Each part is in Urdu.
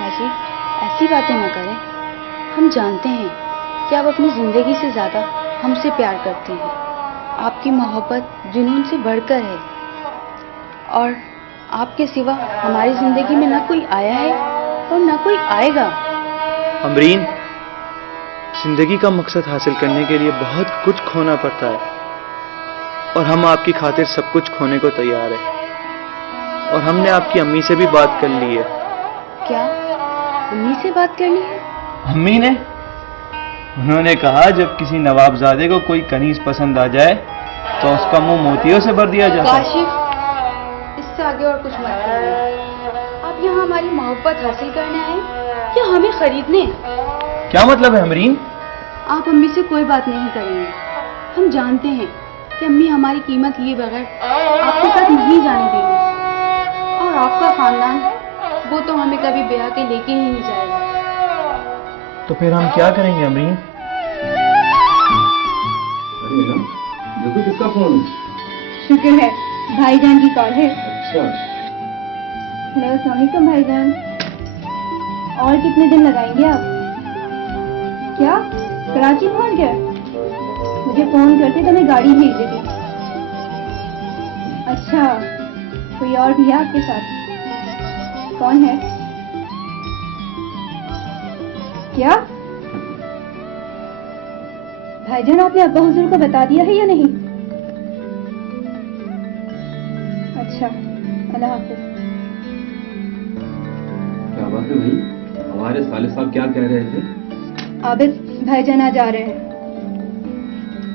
باجی ایسی باتیں نہ کریں. ہم جانتے ہیں کہ آپ اپنی زندگی سے زیادہ ہم سے پیار کرتے ہیں. آپ کی محبت جنون سے بڑھ کر ہے اور آپ کے سوا ہماری زندگی میں نہ کوئی آیا ہے اور نہ کوئی آئے گا. امرین، زندگی کا مقصد حاصل کرنے کے لیے بہت کچھ کھونا پڑتا ہے اور ہم آپ کی خاطر سب کچھ کھونے کو تیار ہیں. اور ہم نے آپ کی امی سے بھی بات کر لی ہے. کیا امی سے بات کرنی ہے؟ امی نے انہوں نے کہا جب کسی نوابزادے کو کوئی کنیز پسند آ جائے تو اس کا منہ موتیوں سے بھر دیا جاتا ہے. کاشف، اس سے آگے اور کچھ مت کریے. آپ یہاں ہماری محبت حاصل کرنے آئے یا ہمیں خریدنے؟ کیا مطلب ہے امرین؟ آپ امی سے کوئی بات نہیں کریں گے. ہم جانتے ہیں کہ امی ہماری قیمت لیے بغیر آپ کے ساتھ نہیں جانے دیں گے اور آپ کا خاندان وہ تو ہمیں کبھی بیاہ کے لے کے ہی نہیں جائے گا. تو پھر ہم کیا کریں گے امرین؟ دیکھو کس کا فون؟ شکر ہے بھائی جان کی کال ہے. اچھا، ہیلو، السلام علیکم بھائی جان. اور کتنے دن لگائیں گے آپ؟ کیا کراچی پہنچ گئے؟ مجھے فون کرتے تو میں گاڑی بھیج دیتی. اچھا، کوئی اور بھی ہے آپ کے ساتھ؟ کون ہے؟ کیا بھائی جان آپ نے ابا حضور کو بتا دیا ہے یا نہیں؟ اچھا، اللہ حافظ. کیا بات ہے بھائی؟ ہمارے صالح صاحب کیا کہہ رہے تھے؟ عابد بھائی جان آج آ رہے ہیں.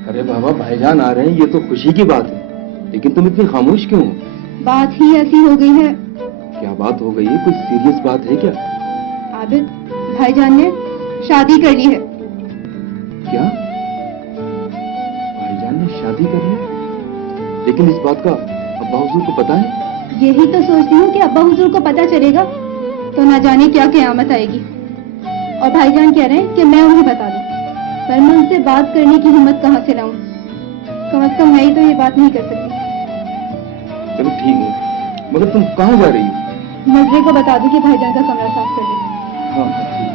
ارے بابا بھائی جان آ رہے ہیں یہ تو خوشی کی بات ہے، لیکن تم اتنی خاموش کیوں ہو؟ بات ہی ایسی ہو گئی ہے. کیا بات ہو گئی ہے؟ کوئی سیریس بات ہے کیا؟ عابد بھائی جان نے شادی کر لی ہے. کیا بھائی جان نے شادی کر لی؟ لیکن اس بات کا ابا حضور کو پتا ہے؟ یہی تو سوچتی ہوں کہ ابا حضور کو پتہ چلے گا تو نہ جانے کیا قیامت آئے گی. اور بھائی جان کہہ رہے ہیں کہ میں انہیں بتا دوں، پر میں ان سے بات کرنے کی ہمت کہاں سے لاؤں؟ کم از کم میں ہی تو یہ بات نہیں کر سکتی. چلو ٹھیک ہے، مگر تم کہاں جا رہی ہو؟ نظرے کو بتا دوں کہ بھائی جان کا کمرہ صاف کر دے. ہاں ٹھیک ہے.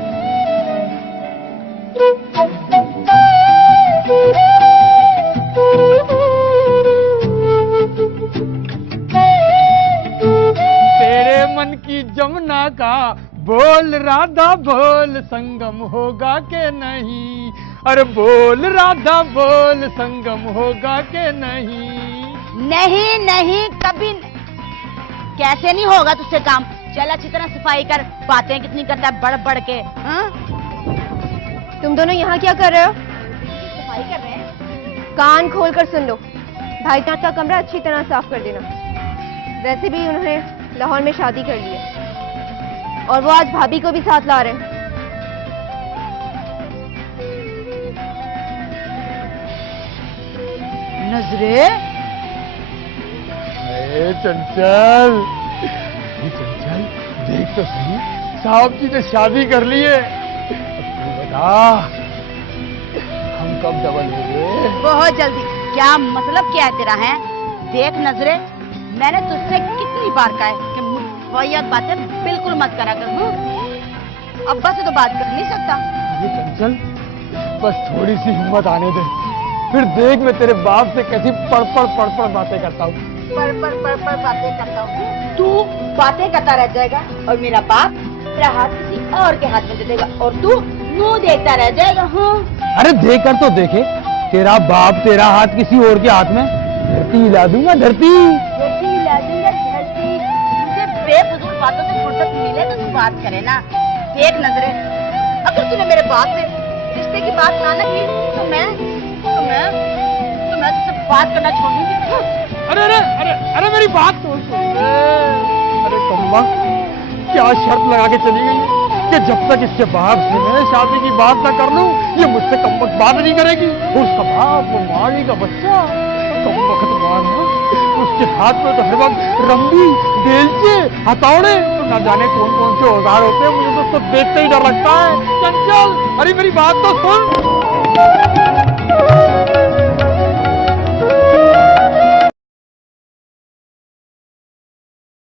تیرے من کی جمنا کا بول رادھا بول سنگم ہوگا کہ نہیں. ارے بول رادھا بول سنگم ہوگا کہ نہیں. نہیں نہیں کبھی کیسے نہیں ہوگا تجھ سے کام. چل اچھی طرح صفائی کر. باتیں کتنی کرتا ہے بڑھ بڑھ کے. ہاں تم دونوں یہاں کیا کر رہے ہو؟ صفائی کر رہے ہیں. کان کھول کر سن لو. بھائی جان کا کمرہ اچھی طرح صاف کر دینا. ویسے بھی انہوں نے لاہور میں شادی کر لی ہے اور وہ آج بھابھی کو بھی ساتھ لا رہے ہیں. نظرے اے چنچل چنچل دیکھ تو صحیح، صاحب جی نے شادی کر لی ہے. اب تو بتا ہم کب ڈبل ہوئے؟ بہت جلدی. کیا مطلب کیا ہے تیرا ہے؟ دیکھ نظرے، میں نے تجھ سے کتنی بار کہا ہے کہ مفیات باتیں بالکل مت کرا کر. ابا سے تو بات کر نہیں سکتا. ارے چنچل بس تھوڑی سی ہمت آنے دے، پھر دیکھ میں تیرے باپ سے کیسی پڑ پڑ باتیں کرتا ہوں. پڑ باتیں کرتا ہوں. تو باتیں کرتا رہ جائے گا اور میرا باپ تیرا ہاتھ کسی اور کے ہاتھ میں دے دے گا اور تو منہ دیکھتا رہ جائے گا. ہاں ارے دیکھ کر تو دیکھے، تیرا باپ تیرا ہاتھ کسی اور کے ہاتھ میں. دھرتی ہلا دوں گا دھرتی. دھرتی ہلا دوں گا دھرتی. مجھے بے فضول باتوں سے فرصت ملے تو تو بات کرے نا. دیکھ نظرے، اگر تھی نے میرے باپ سے رشتے کی بات نہ کی تو میں تجھ سے بات کرنا چھوڑ دوں گی. ارے ارے ارے ارے میری بات تو سن. ارے کمبا کیا شرط لگا کے چلی گئی کہ جب تک اس کے باپ سے میں شادی کی بات نہ کر لوں یہ مجھ سے کم وقت بات نہیں کرے گی. اس کا باپ وہ مالی کا بچہ کم وقت مارنا، اس کے ہاتھ میں تو ہر وقت رمبی بیلچے ہتھوڑے تو نہ جانے کون کون سے اوزار ہوتے ہیں. مجھے تو دیکھتے ہی ڈر لگتا ہے. چنچل ارے میری بات تو سن.